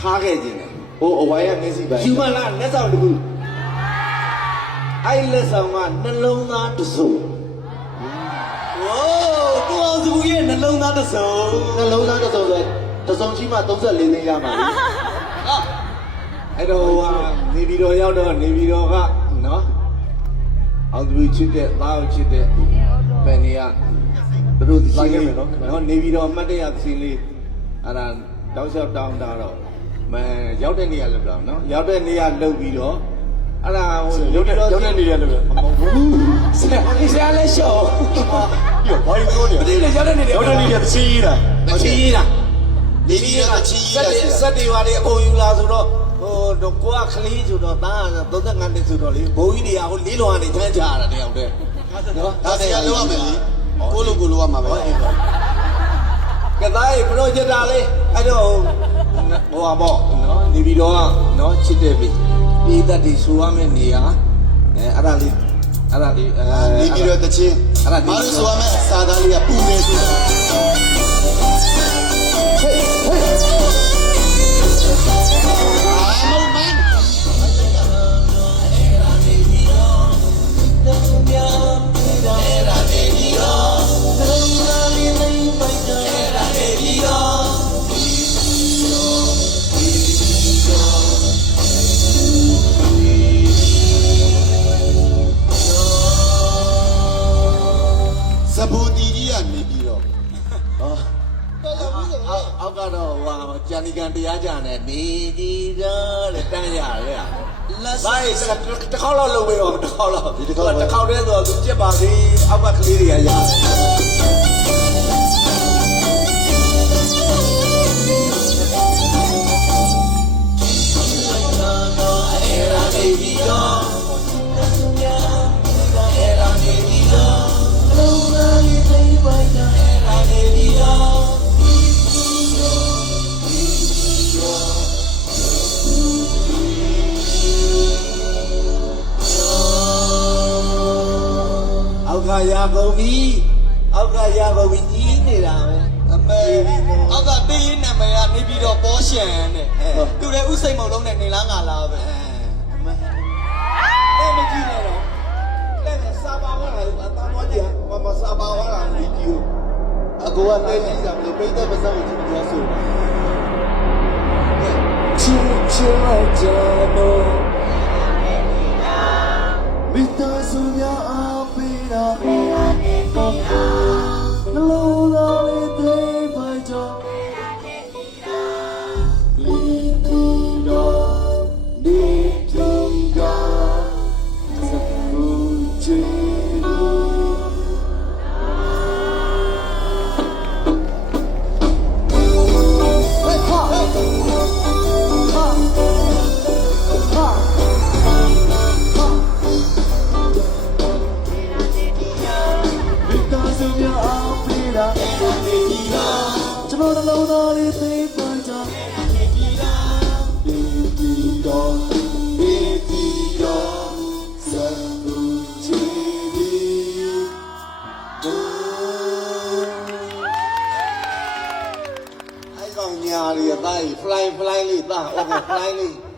ထားခဲ့ခြင်းတယ် ဟိုအဝိုင်းကမျက်စိပိုင်း ယူမလားလက်ဆောင်တကူအဲ့လက်ဆောင်ကနှလုံးသားတစ်စုံ ဝိုးကိုအောင်စုရဲ့နှလုံးသားတစ်စုံ နှလုံးသားတစ်စုံဆိုတစ်စုံကြီးမှ34သိန်းရမှာလေ အဲ့တော့ဟာနေပြည်တော်ရောက်တော့နေပြည်တော်ကနော်အောင်သူချစ်တဲ့သားကိုချစ်တဲ့ဘယ်နေရသူတို့ဒီလိုက်ခဲ့မယ်နော်နေပြည်တော်အမှတ်တရစီလေးအဲ့ဒါတောက်လျှောက်တောင်းတာတော့မရောက်တဲ့နေရာလောက်တော့နော်ရောက်တဲ့နေရာလောက်ပြီးတော့အဲ့ဒါဟိုရောက်တဲ့နေရာလောက်မဟုတ်ဘူးဆရာလည်းရှော့ ပြောဘာလို့ပြောနေ မသိလေရောက်တဲ့နေရာ ရောက်တဲ့နေ့ကသချင်းကြီးတာ မချီးတာ နေပြီးတော့ချီးရ စက်တွေပါလေအကုန်ယူလာဆိုတော့ဟိုတော့ကိုကခလေးဆိုတော့သား35နှစ်ဆိုတော့လေဘိုးကြီးတွေကဟိုလေးလွန်ကနေချမ်းချတာတယောက်တည်းနော် ဒါဆရာပြောရမယ်လေကိုလိုရမှာပဲ ကသားရေပရိုဂျက်တာလေးအဲ့တော့ဟိုပါပေါ့နော်နေပြီးတော့နော်ချစ်တဲ့ပြည်သက်တွေဆူရမယ့်နေရာအဲ့ဒါလေးနေပြီးတော့တချင်းမလို့ဆိုရမယ်စာသားလေးကပူနေဆိုတာစပူတီကြီးကနေပြီးတော့ အောက်ကတော့ဟိုဂျန်နီကန်တရားကြတယ်နေကြီးတော့တဲ့တန်းရတယ်လက်ဆိုင်တစ်ခေါက်လောက်လုပ်ပြီးတော့တစ်ခေါက်လောက်တစ်ခေါက်တည်းဆိုတော့သူကြက်ပါသေးအောက်ကကလေးတွေကရတယ်အောက်ကရကုန်ပြီအောက်ကရကုန်ပြီကြီးနေတာပဲ အမေအောက်ကတေးရင်နာမည်ကနေပြီးတော့ပေါ်ရှန်တဲ့သူလည်းဥစိတ်မုံလုံးနဲ့နေလားငါလားပဲ အမတဲ့မကြီးနေတော့တဲ့စာပါဝါလာအသားမောကြီးမစာပါဝါလာဒီကြီး အကူကတဲကြီးစားမလို့ပိတ်သက်ပစံကိုကြည့်ပြောဆို ချင်းလိုက်ကြတော့မိသားစုများအားပေးတာနှလုံးသားလေးသိပိုက်ကြလီတီတော့ဒီတီတော့စပူချီကျွန်တော်နှလုံးသားလေးသိပိုက်ကြဒီတီတော့ဒီတီတော့စပူချီအဲ့ကောင်ညာလေးသား fly လေးသား okay fly လေး